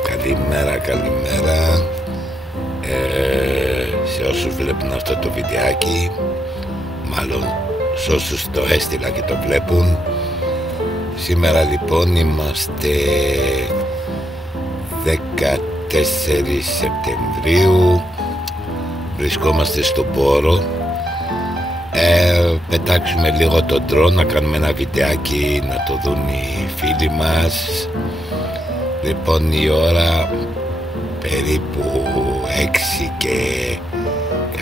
Καλημέρα, καλημέρα σε όσους βλέπουν αυτό το βιντεάκι, μάλλον σε όσους το έστειλα και το βλέπουν. Σήμερα λοιπόν είμαστε 14 Σεπτεμβρίου, βρισκόμαστε στον Πόρο. Πετάξουμε λίγο τον drone, να κάνουμε ένα βιντεάκι να το δουν οι φίλοι μας. Λοιπόν, η ώρα περίπου 6 και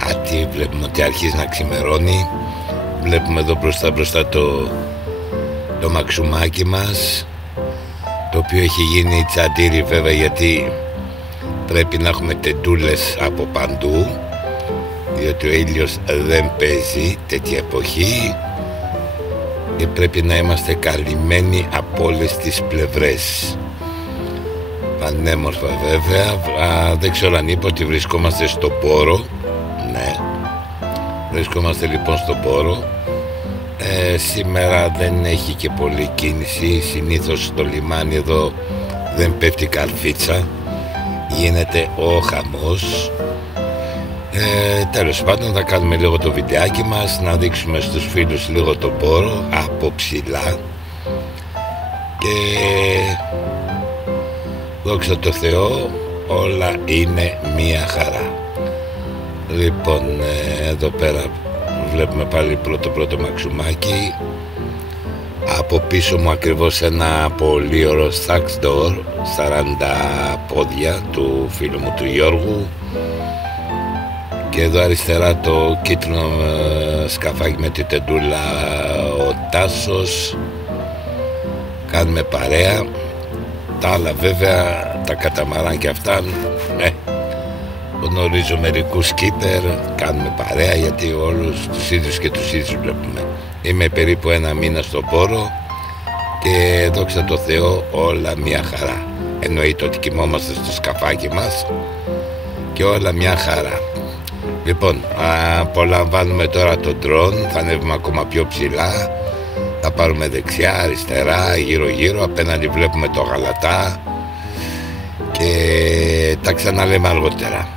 κάτι, βλέπουμε ότι αρχίζει να ξημερώνει. Βλέπουμε εδώ μπροστά το μαξουμάκι μας, το οποίο έχει γίνει τσαντήρι βέβαια, γιατί πρέπει να έχουμε τεντούλες από παντού, διότι ο ήλιος δεν παίζει τέτοια εποχή και πρέπει να είμαστε καλυμμένοι από όλες τις πλευρές. Πανέμορφα βέβαια. Δεν ξέρω αν είπα ότι βρισκόμαστε στο Πόρο. Ναι, βρισκόμαστε λοιπόν στον Πόρο. Σήμερα δεν έχει και πολύ κίνηση. Συνήθως στο λιμάνι εδώ δεν πέφτει καρφίτσα, γίνεται ο χαμός. Τέλος πάντων, θα κάνουμε λίγο το βιντεάκι μας, να δείξουμε στους φίλους λίγο τον Πόρο από ψηλά. Και δόξα τω Θεώ, όλα είναι μία χαρά. Λοιπόν, εδώ πέρα βλέπουμε πάλι πρώτο μαξουμάκι. Από πίσω μου ακριβώς ένα πολύ ωραίο sax door 40 πόδια του φίλου μου του Γιώργου. Και εδώ αριστερά το κίτρινο σκαφάκι με τη τεντούλα ο Τάσος. Κάνουμε παρέα. Τα άλλα βέβαια, τα καταμαράνια αυτά, γνωρίζω μερικούς σκίπερ, κάνουμε παρέα, γιατί όλους τους ίδιους και τους ίδιους βλέπουμε. Είμαι περίπου ένα μήνα στο Πόρο και δόξα τω Θεώ όλα μια χαρά. Εννοείται ότι κοιμόμαστε στο σκαφάκι μας και όλα μια χαρά. Λοιπόν, απολαμβάνουμε τώρα το drone, θα ανέβουμε ακόμα πιο ψηλά. Θα πάρουμε δεξιά, αριστερά, γύρω-γύρω. Απέναντι βλέπουμε το Γαλατά. Και τα ξαναλέμε αργότερα.